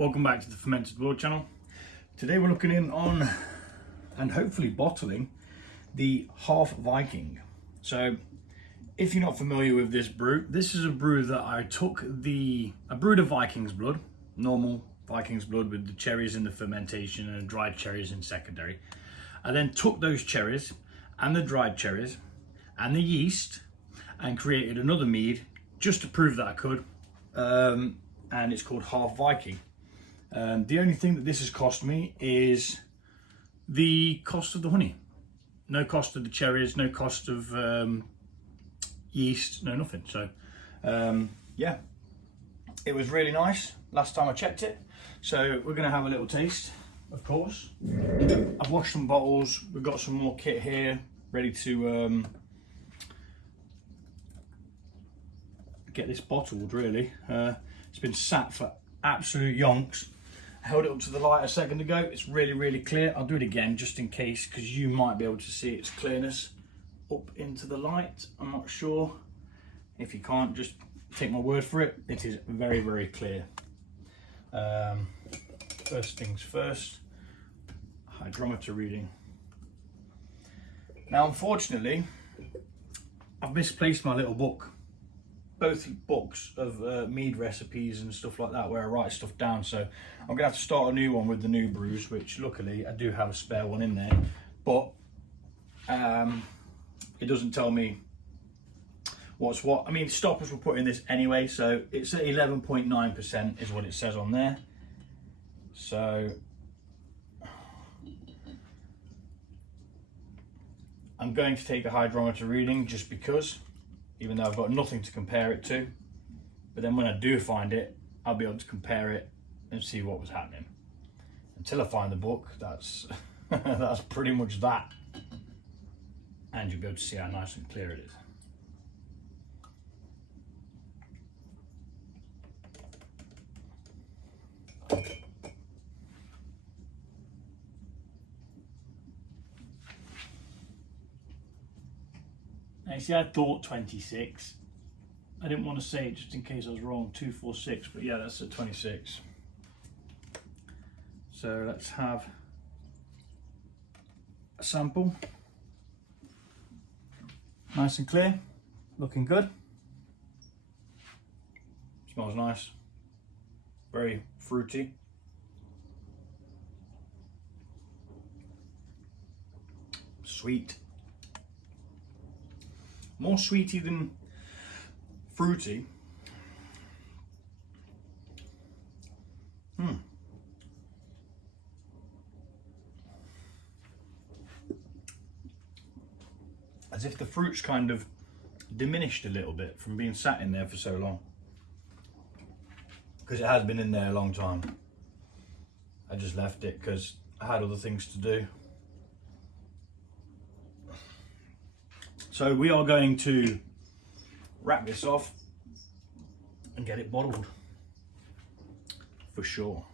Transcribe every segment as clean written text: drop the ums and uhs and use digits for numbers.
Welcome back to the Fermented Blood channel. Today we're looking in on and hopefully bottling the Half Viking. So if you're not familiar with this brew, this is a brew that I brewed a Vikings Blood, normal Vikings Blood with the cherries in the fermentation and dried cherries in secondary. I then took those cherries and the dried cherries and the yeast and created another mead just to prove that I could. And it's called Half Viking. The only thing that this has cost me is the cost of the honey. No cost of the cherries, no cost of yeast, no nothing. So yeah, it was really nice last time I checked it. So we're gonna have a little taste, of course. I've washed some bottles, we've got some more kit here, ready to get this bottled really. It's been sat for absolute yonks. I held it up to the light a second ago. It's really clear. I'll do it again just in case, because you might be able to see its clearness up into the light. I'm not sure. If you can't, just take my word for it. It is very clear. First things first, hydrometer reading. Now unfortunately, I've misplaced my little book. Both books of mead recipes and stuff like that where I write stuff down, so I'm gonna have to start a new one with the new brews, which luckily I do have a spare one in there, but it doesn't tell me what's what. I mean, stoppers were put in this anyway, so it's at 11.9% is what it says on there. So I'm going to take a hydrometer reading just because, even though I've got nothing to compare it to. But then when I do find it, I'll be able to compare it and see what was happening. Until I find the book, that's that's pretty much that. And you'll be able to see how nice and clear it is. Now, you see, I thought 26. I didn't want to say it just in case I was wrong, 246, but yeah, that's at 26. So let's have a sample. Nice and clear, looking good. Smells nice, very fruity. Sweet. More sweety than fruity. As if the fruit's kind of diminished a little bit from being sat in there for so long. Because it has been in there a long time. I just left it because I had other things to do. So we are going to wrap this off and get it bottled for sure.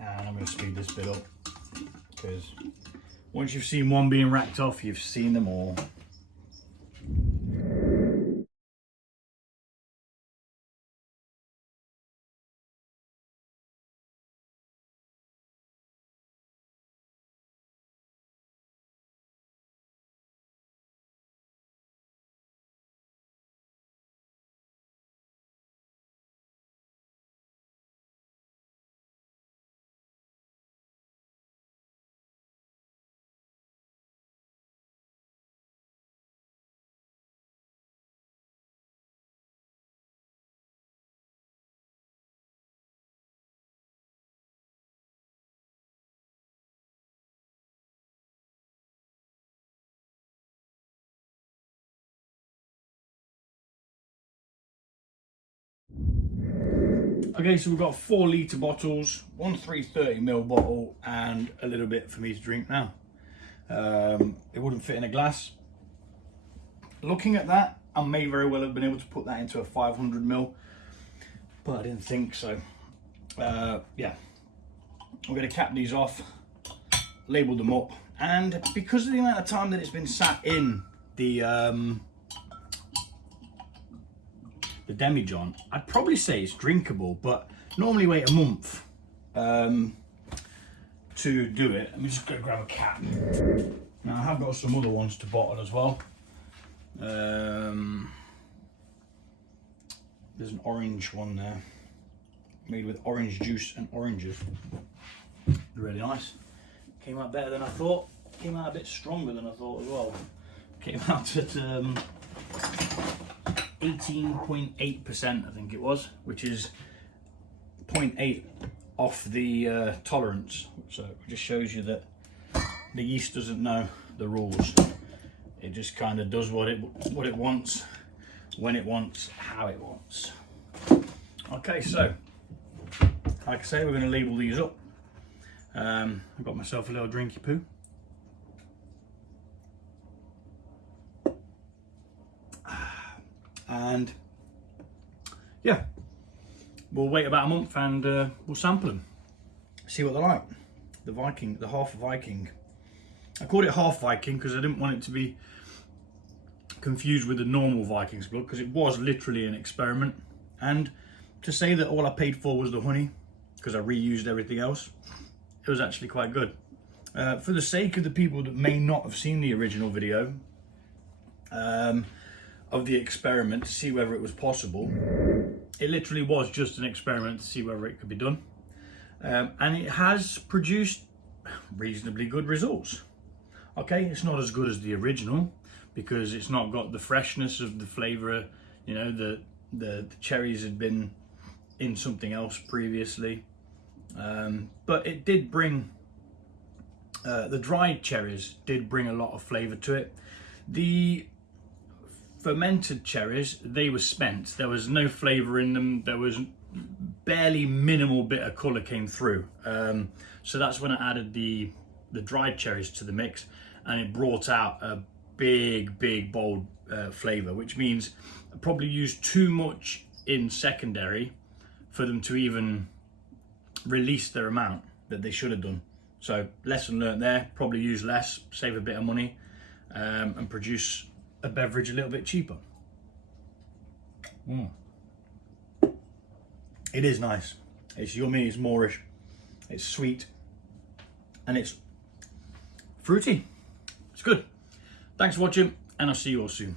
And I'm going to speed this bit up because once you've seen one being racked off, you've seen them all. Okay, so we've got 4 litre bottles, one 330ml bottle, and a little bit for me to drink now. It wouldn't fit in a glass. Looking at that, I may very well have been able to put that into a 500ml, but I didn't think so. Yeah, I'm going to cap these off, label them up, and because of the amount of time that it's been sat in the the demijohn, I'd probably say it's drinkable, but normally wait a month to do it. Let me just go grab a cap. Now I have got some other ones to bottle as well. There's an orange one there, made with orange juice and oranges. Really nice. Came out better than I thought. Came out a bit stronger than I thought as well. Came out at 18.8%, I think it was, which is 0.8 off the tolerance. So it just shows you that the yeast doesn't know the rules. It just kind of does what it wants, when it wants, how it wants. Okay, so like I say, we're going to label these up. I've got myself a little drinky poo. And yeah, we'll wait about a month and we'll sample them, see what they're like. The Viking, the Half Viking. I called it Half Viking because I didn't want it to be confused with the normal Vikings Blood, because it was literally an experiment. And to say that all I paid for was the honey, because I reused everything else, it was actually quite good. For the sake of the people that may not have seen the original video of the experiment to see whether it was possible, it literally was just an experiment to see whether it could be done. And it has produced reasonably good results. Okay, it's not as good as the original because it's not got the freshness of the flavour. You know, the cherries had been in something else previously, but it did bring the dried cherries did bring a lot of flavour to it. The fermented cherries, they were spent. There was no flavour in them. There was barely minimal bit of colour came through. So that's when I added the dried cherries to the mix, and it brought out a big bold flavour, which means I probably used too much in secondary for them to even release their amount that they should have done. So lesson learnt there, probably use less, save a bit of money, and produce a beverage a little bit cheaper. It is nice. It's yummy, it's moorish, it's sweet, and it's fruity. It's good. Thanks for watching, and I'll see you all soon.